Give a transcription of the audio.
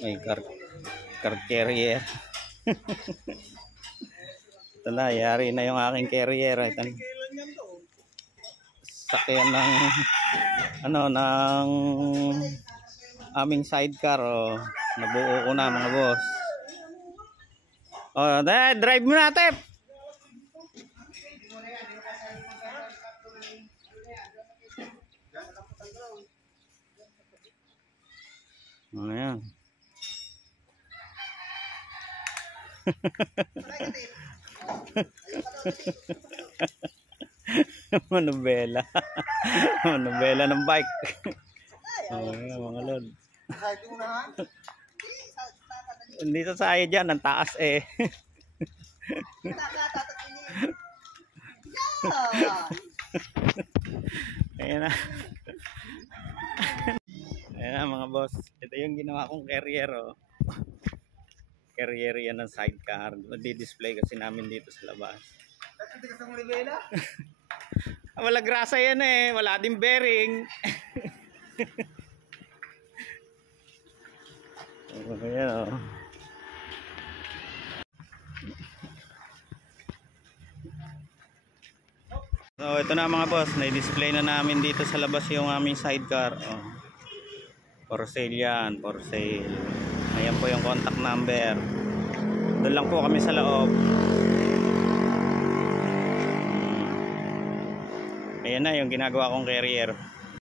May car carrier. Ito na, yari na yung aking carrier. Ito na. Sakyan ng ng aming sidecar. Oh. Nabuo ko na mga boss. Oh, drive mo natin. Ayan. Manubela. Manubela ng bike. Ayan, mga lord. Dito sa ayo dyan, ang taas eh. Ayan na. Ayan na mga boss. Ito yung ginawa kong carrier. Oh. Carrier yan ng sidecar. Di-display kasi namin dito sa labas. Wala grasa yan eh. Wala din bearing. Ayan o. So ito na mga boss. Na-display na namin dito sa labas yung aming sidecar. Oh. For sale yan. For sale. Ayan po yung contact number. Doon lang po kami sa loob. Ayan na yung ginagawa kong carrier.